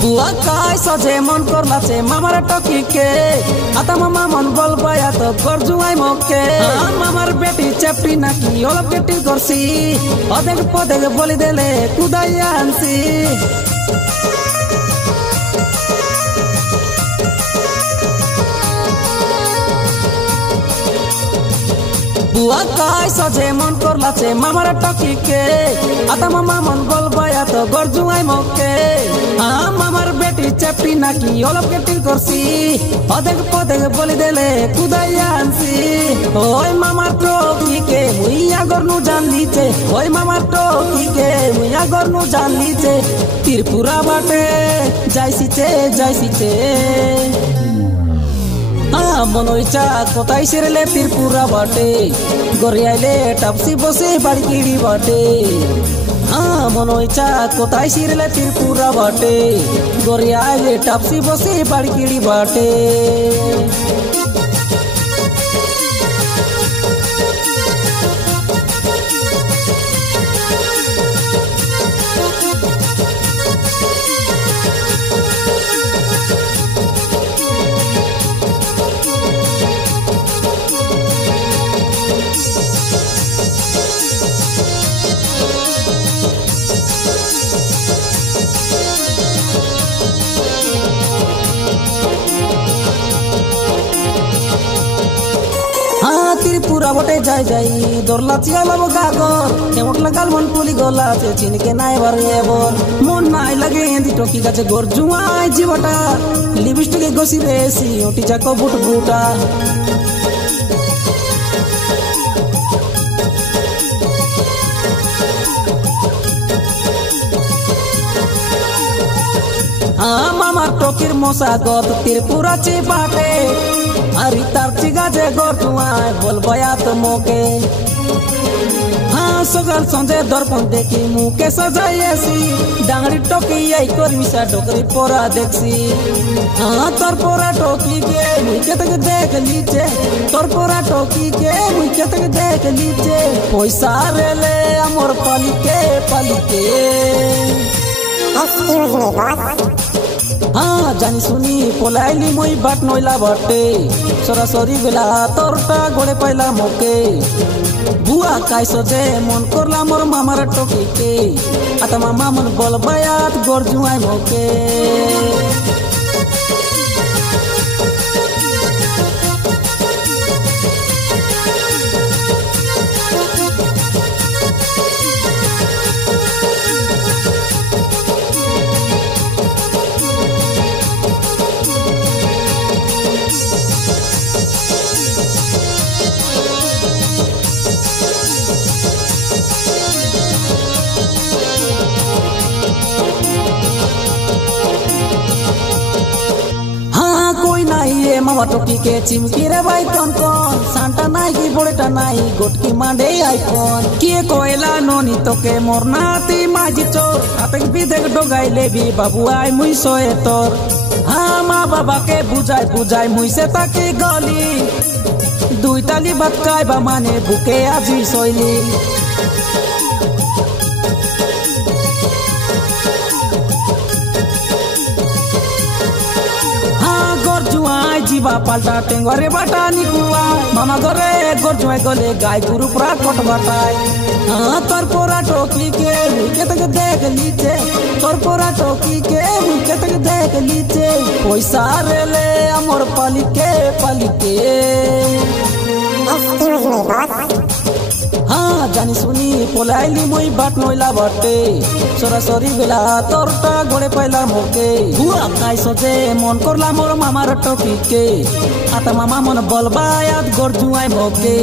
बुआ काय सजे मन करलाचे मामार टकीके आता मामा मन बल पाया तो कर जुआई मके मामार बेटी चेपटी नाकी ओला बेटी करसी अदेक पदेक बोली देले कुदाइया आनसी बुआ काय सजे मन करलाचे मामार टकीके आता मामा मन बल पाया तो कर जुआई मके मामार बेटी चेपटी नाकी ओला बेटी करसी अदेक पदेक बोली देले कुदाइया आनसी ओय मामार टकीके मुइया गर्नु जानलीचे ओय मामार टकीके मुइया गर्नु जानलीचे त्रिपुरा बाटे जाइसीचे मन इच्छा कोताई सेरेले त्रिपुरा बाटे गोरियाले टापसी बसे बाड़ी कीड़ी बाटे मन इच्छा कोताई सेरेले त्रिपुरा बाटे गोरियाले टापसी बसे बाड़ी कीड़ी बाटे त्रिपुरा बटे जाई दरला चियालाबो गागर केमट लगाल मन पुली गला से चिनके नाय बारे एबर मन नाय लगे एंदी टोकी गाचे गोर जुआई जीवटा लिपस्टिक गसी रेसी ओटी जाको बुट बुटा मामा टोकिर मोसा गत त्रिपुरा ची बाटे अरे तार चिगा जे गोर जुआई बोल बया तो मोके सगल संजे दर्पण देखी मुके सजाइएसी डांगरी टोकी आई कर मिसा डोकरी पोरा देखसी तोर पोरा टोकी के मुके तक देख लीचे तोर पोरा टोकी के मुके तक देख लीचे पैसा रेले अमर पालिके जानी सुनी पोलाइली मोई बाट नोइला बटे सरासरी बेला तोरटा गोड़े पाइला मोके बुआ काय सजे मन करला मोर मामार टोकीके आता मामा मन बल बायात गोर जुआई मोके मामा टोकी के चिमकी रे भाई कौन सांटा नाई की बोड़ेटा नाई गोटकी मांडे आईफोन किए कोयला नोनी तो के मोरनाती माजी चोर आतक भी देख डोगाई ले भी बाबू आई मुई सोए तोर माँ बाबा के बुझाई मुई से ताकी गली दुई ताली बतकाई बा माने बुके आजी सोइली जीवा पाल्टा टेंगरे बाटा निकुआ मामा गोरे गोर जुआई गोले गाय गुरु पुरा कोट बाटाई तोर पोरा टोकी के मुके तक देख लीचे तोर पोरा टोकी के मुके तक देख लीचे पैसा रेले अमर पालिके जानी सुनी पोलाइली मोई बाट नोइला बटे सरासरी बेला तोरटा गोड़े पाइला मोके बुआ काय सजे मन करला मोर मामार टोकीके आता मामा मन बल बायात गोर जुआई मोके